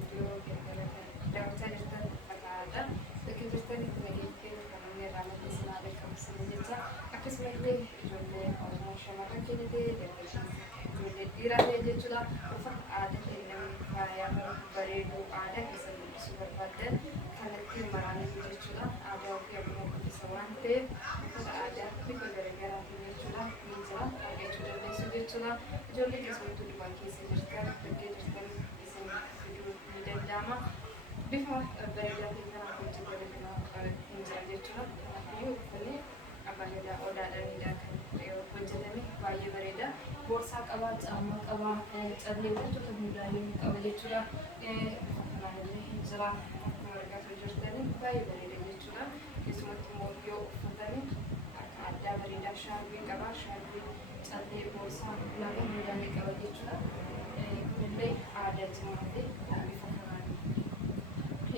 video daawwachaa jirtan fakkaata. Bakka jirtanitti nageettee kanamni irraa madda sinaa beekamsanii jecha akkasumallee ijoollee Oromoo shamarran keenya ta'e ijoollee dhiiraalee jechuudha. Uffata aadaa keenyaan faayamee bareedu aadaa keessatti mul'isuu barbaadan kallattii maraaniitu jechuudha. Aadaa ofii ammoo guddisa waan ta'eef uffata aadaa bifa garaagaraatiin jechuudha ni jira argachuu dandeessu jechuudha. Ijoollee keessumattuu Dubaay keessa jirtan bakkee jirtan isin fiduu ni danda'ama. Bifa bareedaatiin kan hojjetame hin jira jechuudha. Kanaafuu uffanni abbaa gadaa odaadhaanidha kan hojjetame baay'ee bareeda. Boorsaa qaba, caammaa qaba, callee wantoota hundaayyuu qaba jechuudha. Kanaallee hin jira akkuma argaa jirtanii baay'ee bareeda jechuudha. Keessumatti immoo yoo uffatame akka addaa bareedaa shaarbii qaba. Shaarbii callee boorsaa lama hundaayyuu qaba jechuudha. Kunillee aadaa cimaatee bifa kanaan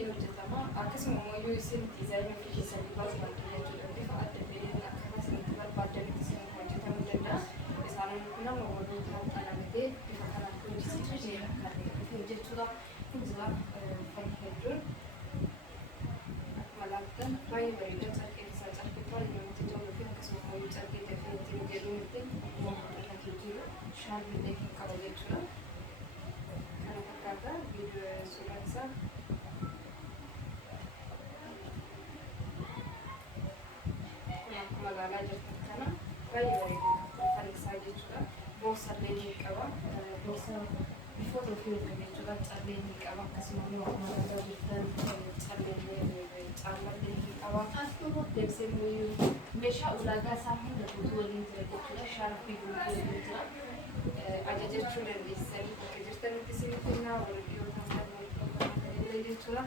hojjetama. Akkasuma immoo isin diizaayinii ofii keessatti barbaaddu jechuudha. Bifa adda ta'een akkana isinitti barbaadanitti isin hojjetamuu danda'a. Isaanin kun nama waliin qalamtee bifa kanaan hojjisiisuu kan jechuudha. Injira uffanni hedduun akkuma laattan baay'ee bareeda. Carqee isaa carqee baay'ee namatti toluu fi akkasuma immoo carqee dafee ittiin jedhuutti irra jiru shaarbiillee kan qaba jechuudha. Kana fakkaata viidiyoo suuraa isaa. Magaalaa jirtan kana baay'ee bareeda uffanni isaa jechuudha. Boorsallee ni qaba. Boorsaa bifoota ofii irra jechuudha. Callee ni qaba. Akkasuma immoo magaalaa jirtan calleellee caammallee ni qaba. Deebisee immoo meeshaa ulaagaa isaa hunda guutuu waliin jira jechuudha. Shaarbii guutuu waliin jira. Ajajachuu dandeessanii bakka jirtanitti isinitti himnaa warqiyyoota kan jechuudha.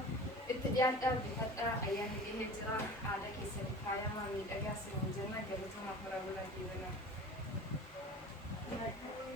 Itti dhiyaadhaan bifadhaa ayyaanni dhihee jira. Aadaa keessatti faayamaa miidhagaa isin jenna galatoomaa karaa bulaa deebanaa.